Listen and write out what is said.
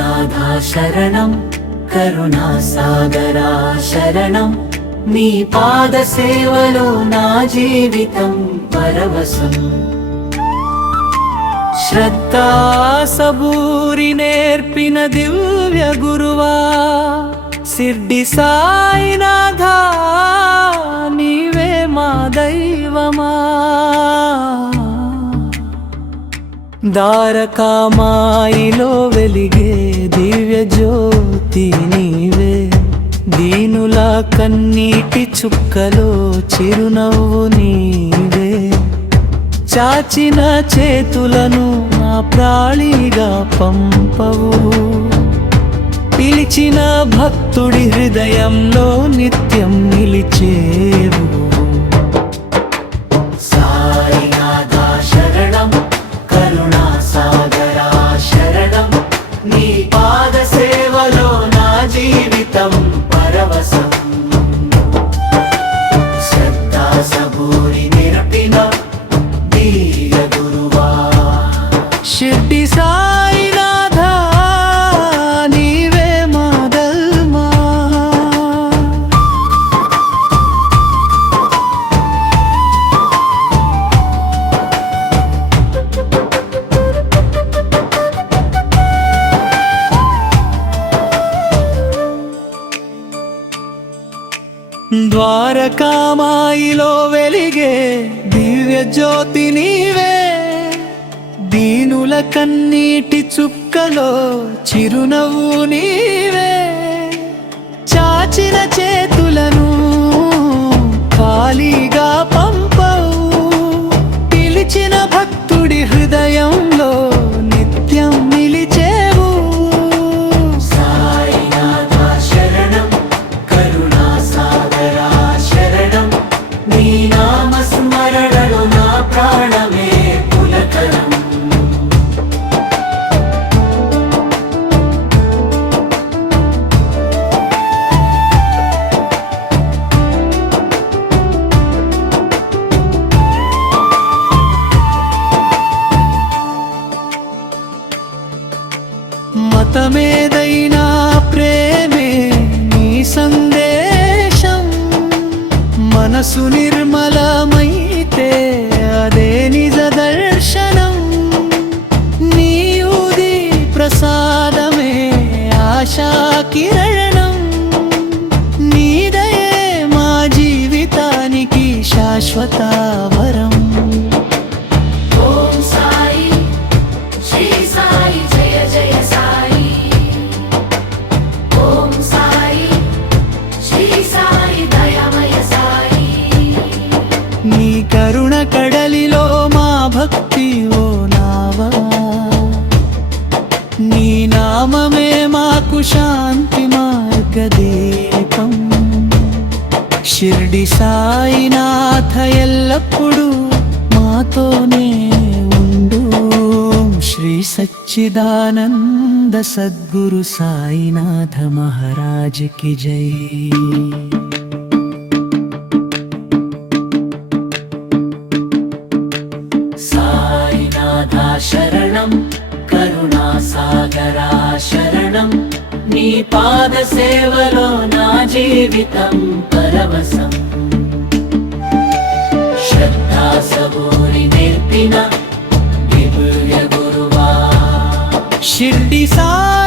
సాయినాథా శరణం కరుణాసాగరా శరణం నీ పాద సేవలో నా జీవితం పరవశం శ్రద్ధా సబూరి నేర్పిన దివ్య గురువా సిర్డి సాయినాథా నీవే మా దైవమా ద్వారకామాయిలో వెలిగే దివ్య జ్యోతి నీవే దీనుల కన్నీటి చుక్కలో చిరునవ్వు నీవే చాచిన చేతులను నా ప్రాళిగా పంపవు పిలిచిన భక్తుడి హృదయంలో నిత్యం నిలిచేవు సాయినాథా శరణం కరుణాసాగరా శరణం నీ పాద సేవలో నా జీవితం పరవశం శ్రద్ధా సబూరి నిరపిన దివ్య గురువా షిర్డి సాయినాథా నీవే మా దల్మా ద్వారకామాయిలో వెలిగే దివ్య జ్యోతి నీవే దీనుల కన్నీటి చుక్కలో చిరునవ్వు నీవే చాచిన చేతులను ఖాళీగా పంపవు పిలిచిన భక్తుడి హృదయంలో నిత్యం నిలిచేవు సాయినాథా శరణం కరుణాసాగరా శరణం నీ నామ స్మరణలో నా ప్రాణమే పులకరం మతమేదైనా ప్రేమే నీ సందేశం మనసు నిర్మలమైతే అదే నిజ దర్శనం నీయుది ప్రసాదమే ఆశా కిరణం నీదయే మా జీవితానికి శాశ్వత వరం ఓం సాయి శ్రీ సాయి జయ జయ సాయి ఓం సాయి శ్రీ సాయి దయామయ సాయి నీ కరుణ కడలిలో మా భక్తి ఓ నావా నీ నామమే మాకు శాంతి మార్గదీపం షిర్డి సాయినాథ ఎల్లప్పుడూ మాతోనే ఉండు శ్రీ సచ్చిదానంద సద్గురు సాయినాథ మహారాజ్ కి జై సాయినాథా శరణం కరుణాసాగరా శరణం నీ పాద సేవలో నా జీవితం పరవశం శ్రద్ధా సబూరి నేర్పిన దివ్య గురువా షిర్డి సాయి